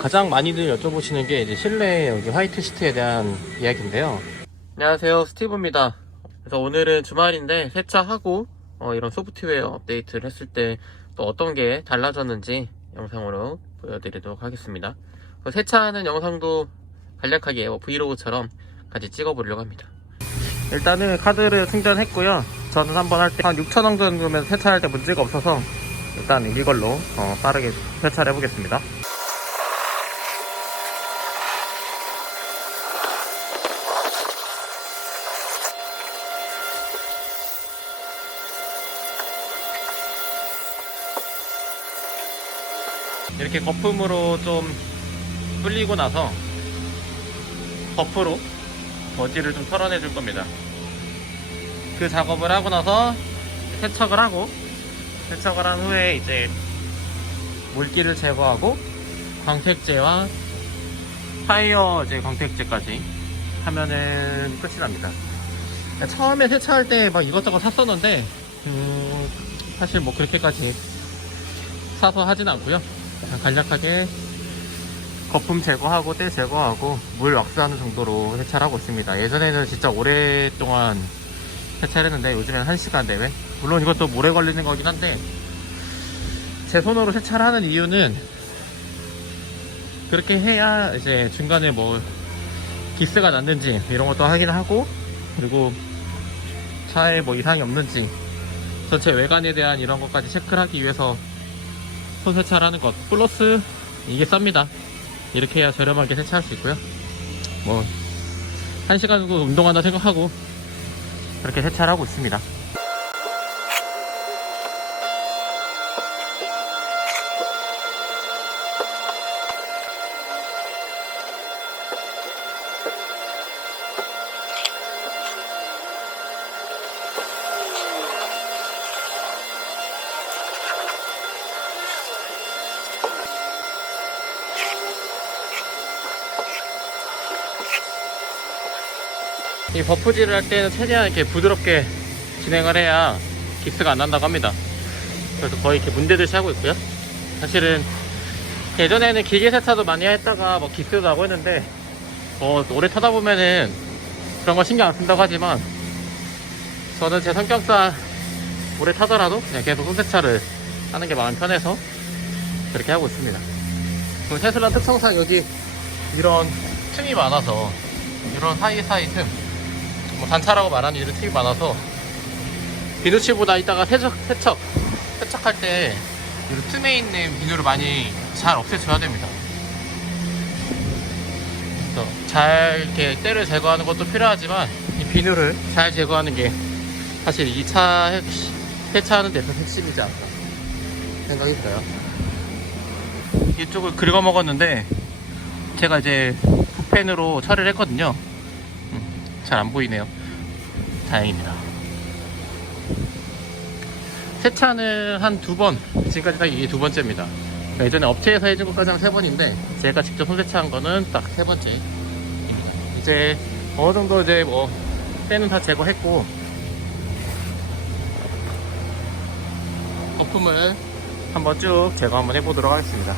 가장 많이들 여쭤보시는 게 이제 실내 여기 화이트 시트에 대한 이야기인데요. 안녕하세요, 스티브입니다. 그래서 오늘은 주말인데 세차하고 이런 소프트웨어 업데이트를 했을 때 또 어떤 게 달라졌는지 영상으로 보여드리도록 하겠습니다. 세차하는 영상도 간략하게 브이로그처럼 같이 찍어보려고 합니다. 일단은 카드를 충전했고요. 저는 한번 할 때 한 6,000원 정도면 세차할 때 문제가 없어서 일단 이걸로 빠르게 세차를 해보겠습니다. 이렇게 거품으로 좀 불리고 나서 버프로 먼지를 좀 털어내 줄 겁니다. 그 작업을 하고 나서 세척을 한 후에 이제 물기를 제거하고 광택제와 타이어 이제 광택제까지 하면은 끝이 납니다. 처음에 세차할 때 막 이것저것 샀었는데 사실 뭐 그렇게까지 사서 하진 않고요. 간략하게 거품 제거하고 때 제거하고 물 왁스하는 정도로 세차를 하고 있습니다. 예전에는 진짜 오랫동안 세차를 했는데 요즘엔 1시간 내외? 물론 이것도 오래 걸리는 거긴 한데 제 손으로 세차를 하는 이유는 그렇게 해야 이제 중간에 뭐 기스가 났는지 이런 것도 확인하고, 그리고 차에 뭐 이상이 없는지 전체 외관에 대한 이런 것까지 체크를 하기 위해서 손 세차를 하는 것, 플러스 이게 쌉니다. 이렇게 해야 저렴하게 세차할 수 있고요. 뭐 1시간 정도 운동한다 생각하고 그렇게 세차를 하고 있습니다. 이 버프질을 할 때는 최대한 이렇게 부드럽게 진행을 해야 기스가 안 난다고 합니다. 그래서 거의 이렇게 문대듯이 하고 있고요. 사실은 예전에는 기계 세차도 많이 했다가 뭐 기스도 나고 했는데 오래 타다 보면은 그런 거 신경 안 쓴다고 하지만 저는 제 성격상 오래 타더라도 그냥 계속 손 세차를 하는 게 마음 편해서 그렇게 하고 있습니다. 그리고 테슬라 특성상 여기 이런 틈이 많아서, 이런 사이사이 틈, 뭐 단차라고 말하는 이런 틈이 많아서 비누칠보다 이따가 세척할 때 이런 틈에 있는 비누를 많이 잘 없애줘야 됩니다. 그래서 잘 이렇게 때를 제거하는 것도 필요하지만 이 비누를 잘 제거하는 게 사실 이 차 세차하는 데서 핵심이지 않나 생각이 들어요. 이쪽을 긁어 먹었는데 제가 이제 붓펜으로 처리를 했거든요. 잘 안 보이네요. 다행입니다. 세차는 한 2번, 지금까지 딱 이게 2번째입니다. 예전에 업체에서 해준 것까지 한 3번인데 제가 직접 손세차한 거는 딱 3번째입니다. 이제 어느 정도 이제 뭐 때는 다 제거했고 거품을 한번 쭉 제거 한번 해보도록 하겠습니다.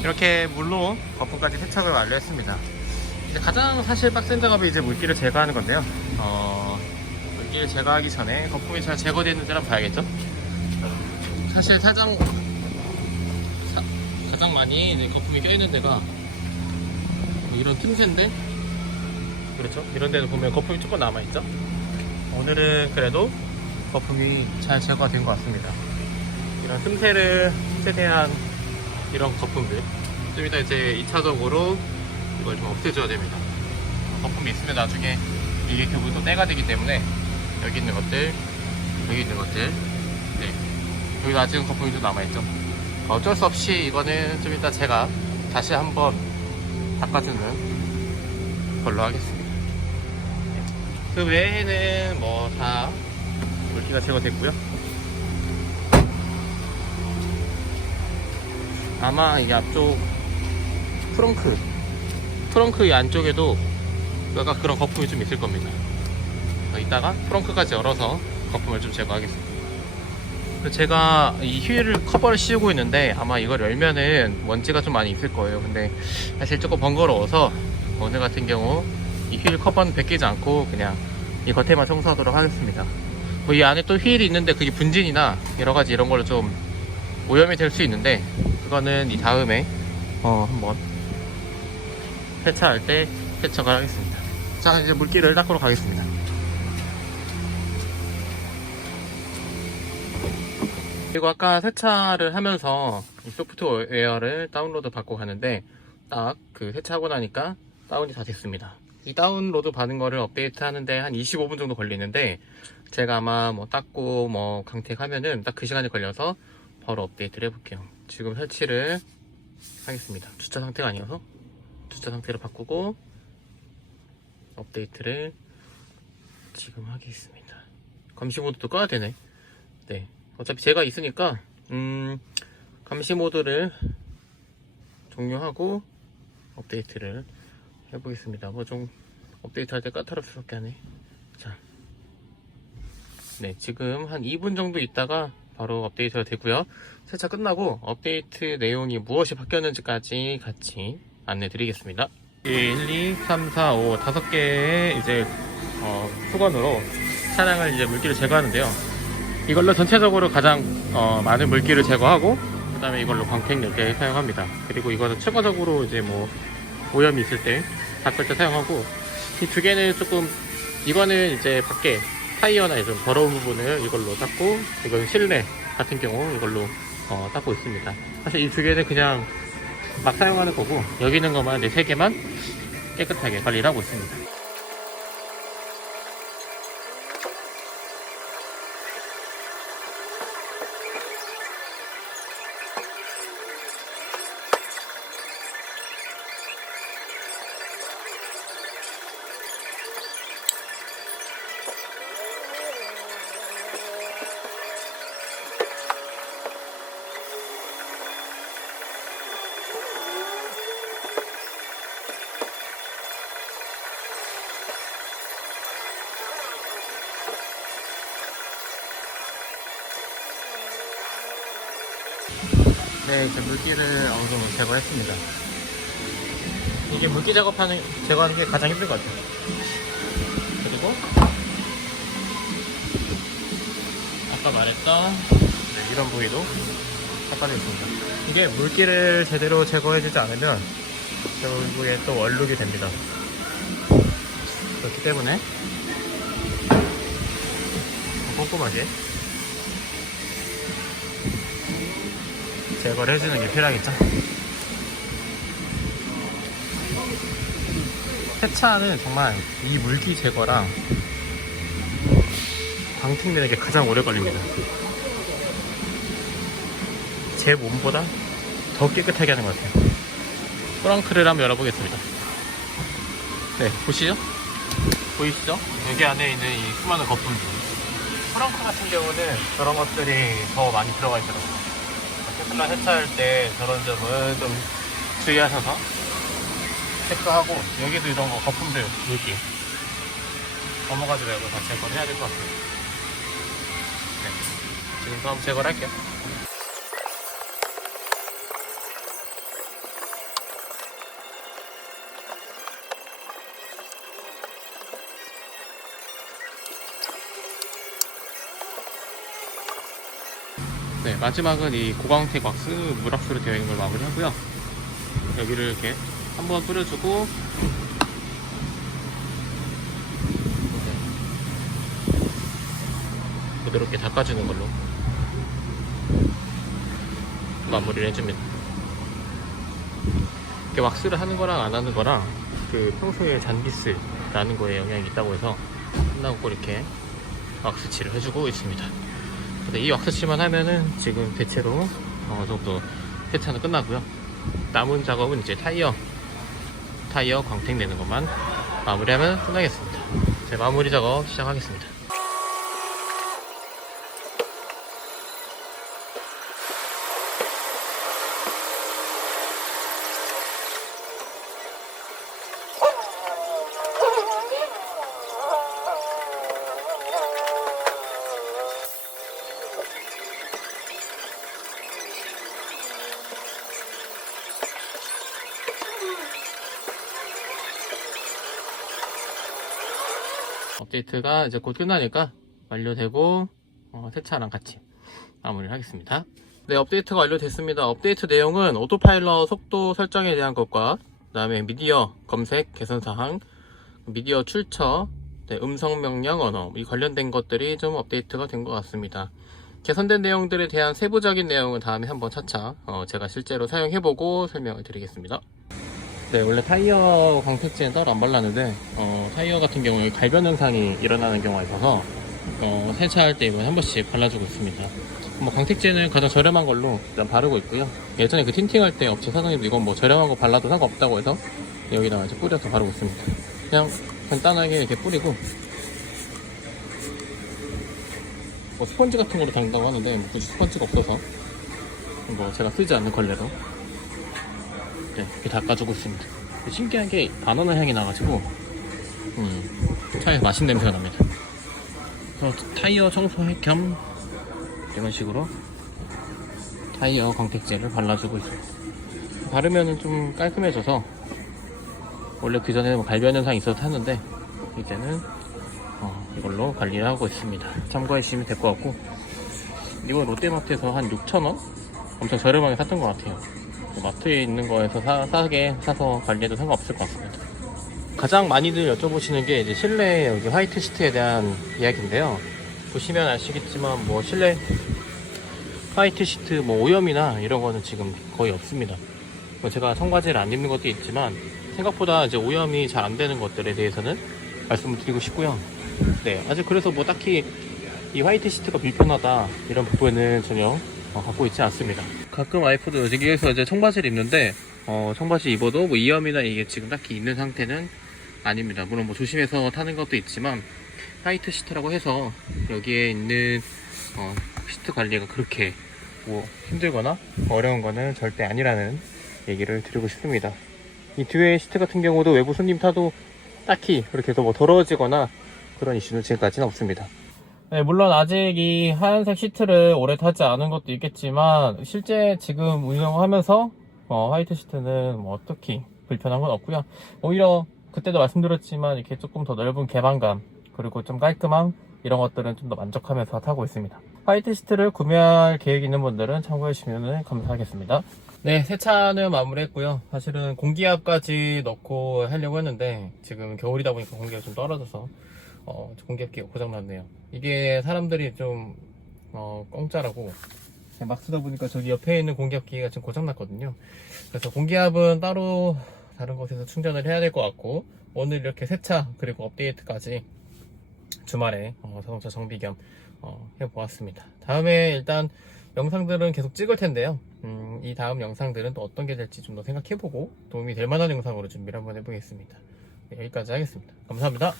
이렇게 물로 거품까지 세척을 완료했습니다. 이제 가장 사실 빡센 작업이 이제 물기를 제거하는 건데요. 물기를 제거하기 전에 거품이 잘 제거되는지 한번 봐야겠죠. 사실 가장 많이 이제 거품이 껴있는 데가 이런 틈새인데, 그렇죠? 이런 데는 보면 거품이 조금 남아있죠. 오늘은 그래도 거품이 잘 제거가 된 것 같습니다. 이런 틈새를 최대한, 이런 거품들 좀 이따 이제 2차적으로 이걸 좀 없애줘야 됩니다. 거품이 있으면 나중에 이게 결국 때가 되기 때문에 여기 있는 것들, 여기 있는 것들, 네, 여기도 아직은 거품이 좀 남아있죠. 어쩔 수 없이 이거는 좀 이따 제가 다시 한번 닦아주는 걸로 하겠습니다. 그 외에는 뭐 다 물기가 제거됐고요. 아마 이 앞쪽 트렁크 이 안쪽에도 약간 그런 거품이 좀 있을 겁니다. 이따가 트렁크까지 열어서 거품을 좀 제거하겠습니다. 제가 이 휠 커버를 씌우고 있는데 아마 이걸 열면은 먼지가 좀 많이 있을 거예요. 근데 사실 조금 번거로워서 오늘 같은 경우 이 휠 커버는 벗기지 않고 그냥 이 겉에만 청소하도록 하겠습니다. 뭐 이 안에 또 휠이 있는데 그게 분진이나 여러가지 이런 걸로 좀 오염이 될 수 있는데 그거는 이 다음에 한번 세차할 때 세척을 하겠습니다. 자, 이제 물기를 닦으러 가겠습니다. 그리고 아까 세차를 하면서 이 소프트웨어를 다운로드 받고 가는데 딱 그 세차하고 나니까 다운이 다 됐습니다. 이 다운로드 받은 거를 업데이트 하는데 한 25분 정도 걸리는데 제가 아마 뭐 닦고 뭐 강택하면은 딱 그 시간이 걸려서 바로 업데이트를 해볼게요. 지금 설치를 하겠습니다. 주차 상태가 아니어서 주차 상태를 바꾸고 업데이트를 지금 하겠습니다. 감시 모드도 꺼야 되네. 네, 어차피 제가 있으니까 감시 모드를 종료하고 업데이트를 해보겠습니다. 뭐 좀 업데이트 할 때 까다롭게 하네. 자, 네, 지금 한 2분 정도 있다가 바로 업데이트가 되고요. 세차 끝나고 업데이트 내용이 무엇이 바뀌었는지까지 같이 안내 드리겠습니다. 1, 2, 3, 4, 5 5개의 이제 수건으로 차량을 이제 물기를 제거하는데요. 이걸로 전체적으로 가장 많은 물기를 제거하고 그 다음에 이걸로 광택 10개 사용합니다. 그리고 이거는 추가적으로 이제 뭐 오염이 있을 때 닦을 때 사용하고 이 두 개는 조금 이거는 이제 밖에 타이어나 좀 더러운 부분을 이걸로 닦고 이건 실내 같은 경우 이걸로 닦고 있습니다. 사실 이 두 개는 그냥 막 사용하는 거고 여기 있는 것만 네, 3개만 깨끗하게 관리를 하고 있습니다. 네, 이제 물기를 어느 정도 제거했습니다. 이게 물기 제거하는 게 가장 힘든 것 같아요. 그리고 아까 말했던 이런 부위도 닦아주겠습니다. 이게 물기를 제대로 제거해주지 않으면 결국에 또 얼룩이 됩니다. 그렇기 때문에 꼼꼼하게 제거를 해주는 게 필요하겠죠. 세차는 정말 이 물기 제거랑 광택 내는 게 가장 오래 걸립니다. 제 몸보다 더 깨끗하게 하는 것 같아요. 트렁크를 한번 열어보겠습니다. 네, 보시죠? 보이시죠? 여기 안에 있는 이 수많은 거품들. 트렁크 같은 경우는 저런 것들이 더 많이 들어가 있더라고요. 테슬라 세차할 때 저런 점은 좀 주의하셔서 체크하고 여기도 이런 거 거품들 물기 넘어가지 말고 다 제거를 해야 될 것 같아요. 네, 지금부터 한번 제거를 할게요. 네, 마지막은 이 고광택 왁스, 물왁스로 되어 있는 걸 마무리하고요. 여기를 이렇게 한번 뿌려주고 부드럽게 닦아주는 걸로 마무리를 해줍니다. 이렇게 왁스를 하는 거랑 안 하는 거랑 그 평소에 잔기스 나는 거에 영향이 있다고 해서 끝나고 꼭 이렇게 왁스칠을 해주고 있습니다. 이 왁스칠만 하면은 지금 대체로 어느 정도 세차는 끝나고요. 남은 작업은 이제 타이어 광택 내는 것만 마무리하면 끝나겠습니다. 제 마무리 작업 시작하겠습니다. 업데이트가 이제 곧 끝나니까 완료되고 세차랑 같이 마무리를 하겠습니다. 네, 업데이트가 완료됐습니다. 업데이트 내용은 오토파일럿 속도 설정에 대한 것과 그 다음에 미디어 검색 개선사항, 미디어 출처, 네, 음성 명령 언어 이 관련된 것들이 좀 업데이트가 된 것 같습니다. 개선된 내용들에 대한 세부적인 내용은 다음에 한번 차차 제가 실제로 사용해보고 설명을 드리겠습니다. 네, 원래 타이어 광택제는 따로 안 발랐는데 타이어 같은 경우에 갈변 현상이 일어나는 경우가 있어서 세차할 때 이번에 한 번씩 발라주고 있습니다. 뭐 광택제는 가장 저렴한 걸로 일단 바르고 있고요. 예전에 그 틴팅할 때 업체 사장님도 이건 뭐 저렴한 거 발라도 상관없다고 해서 여기다가 이제 뿌려서 바르고 있습니다. 그냥 간단하게 이렇게 뿌리고 뭐 스펀지 같은 거로 닦는다고 하는데 뭐 굳이 스펀지가 없어서 뭐 제가 쓰지 않는 걸레로 네, 이렇게 닦아주고 있습니다. 신기한 게 바나나 향이 나가지고 차에서 맛있는 냄새가 납니다. 그래서 타이어 청소할 겸 이런 식으로 타이어 광택제를 발라주고 있습니다. 바르면은 좀 깔끔해져서 원래 그 전에는 뭐 갈변 현상이 있어서 탔는데 이제는 이걸로 관리를 하고 있습니다. 참고해 주시면 될 것 같고, 이거 롯데마트에서 한 6,000원? 엄청 저렴하게 샀던 것 같아요. 마트에 있는 거에서 싸게 사서 관리해도 상관없을 것 같습니다. 가장 많이들 여쭤보시는 게 이제 실내 여기 화이트 시트에 대한 이야기인데요. 보시면 아시겠지만 뭐 실내 화이트 시트 뭐 오염이나 이런 거는 지금 거의 없습니다. 뭐 제가 청바지를 안 입는 것도 있지만 생각보다 이제 오염이 잘 안 되는 것들에 대해서는 말씀을 드리고 싶고요. 네, 아직 그래서 뭐 딱히 이 화이트 시트가 불편하다 이런 부분은 전혀 갖고 있지 않습니다. 가끔 와이프도 여기에서 이제 청바지를 입는데 청바지 입어도 뭐 이염이나 이게 지금 딱히 있는 상태는 아닙니다. 물론 뭐 조심해서 타는 것도 있지만 화이트 시트라고 해서 여기에 있는 시트 관리가 그렇게 뭐 힘들거나 어려운 거는 절대 아니라는 얘기를 드리고 싶습니다. 이 뒤에 시트 같은 경우도 외부 손님 타도 딱히 그렇게 해서 뭐 더러워지거나 그런 이슈는 지금까지는 없습니다. 네, 물론 아직 이 하얀색 시트를 오래 타지 않은 것도 있겠지만 실제 지금 운영하면서 화이트 시트는 뭐 특히 불편한 건 없고요. 오히려 그때도 말씀드렸지만 이렇게 조금 더 넓은 개방감 그리고 좀 깔끔함 이런 것들은 좀 더 만족하면서 타고 있습니다. 화이트 시트를 구매할 계획 있는 분들은 참고해 주시면 감사하겠습니다. 네, 세차는 마무리했고요. 사실은 공기압까지 넣고 하려고 했는데 지금 겨울이다 보니까 공기가 좀 떨어져서 공기압기가 고장났네요. 이게 사람들이 좀 공짜라고 막 쓰다 보니까 저기 옆에 있는 공기압기가 지금 고장났거든요. 그래서 공기압은 따로 다른 곳에서 충전을 해야 될 것 같고, 오늘 이렇게 세차 그리고 업데이트까지 주말에 자동차 정비 겸 해보았습니다. 다음에 일단 영상들은 계속 찍을 텐데요. 이 다음 영상들은 또 어떤 게 될지 좀 더 생각해보고 도움이 될 만한 영상으로 준비를 한번 해보겠습니다. 네, 여기까지 하겠습니다. 감사합니다.